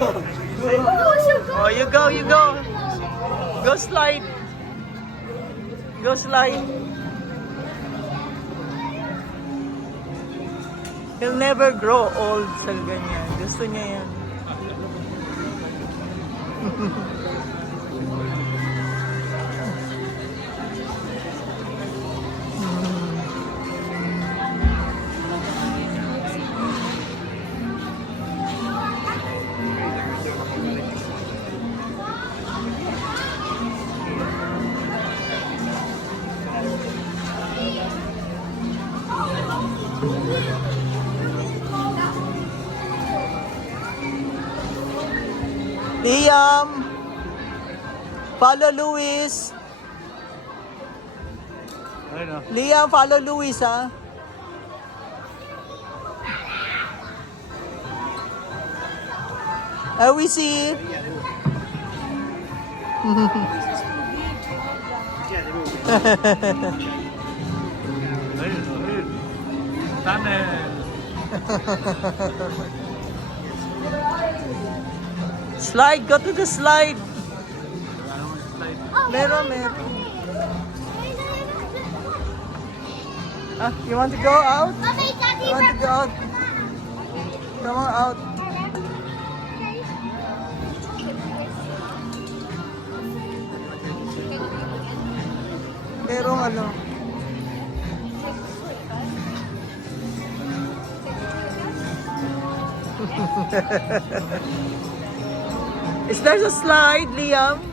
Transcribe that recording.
Oh, you go, you go. Go slide. Go slide. He'll never grow old sa ganyan. Gusto niya yan. Liam, follow Luis. Liam, follow Luis, ha? We see. Slide, go to the slide. Meron. You want to go out? You want to go out? Come on out. Merong ano. Is there a slide, Liam?